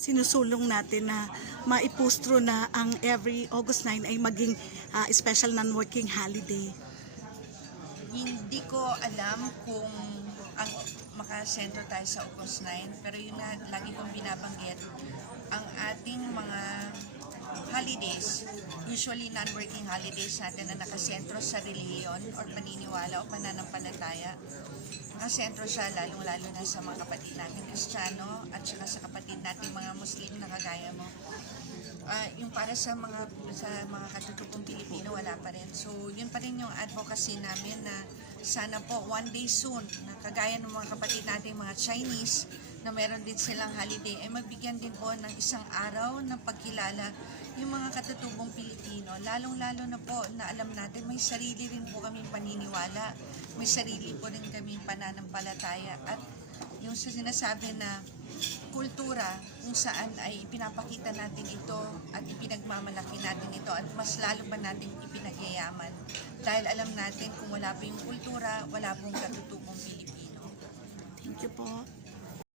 sinusulong natin na maipustro na ang every August 9 ay maging special non-working holiday? Hindi ko alam kung ang makasentro tayo sa August 9, pero yun na lagi kong binabanggit, ang ating mga holidays, usually non-working holidays natin na nakasentro sa relihiyon or paniniwala o pananampalataya. Nakasentro siya lalong-lalo na sa mga kapatid natin Kristiyano at saka sa kapatid natin mga Muslim na kagaya mo. Yung para sa mga katutubong Pilipino, wala pa rin. So, yun pa rin yung advocacy namin na sana po one day soon, na kagaya ng mga kapatid natin mga Chinese, na meron din silang holiday, ay magbigyan din po ng isang araw ng pagkilala yung mga katutubong Pilipino. Lalong-lalo na po na alam natin may sarili rin po kaming paniniwala, may sarili po rin kaming pananampalataya at yung sa sinasabi na kultura kung saan ay ipinapakita natin ito at ipinagmamalaki natin ito at mas lalo pa natin ipinagyayaman dahil alam natin kung wala pa yung kultura, wala pong katutubong Pilipino. Thank you po.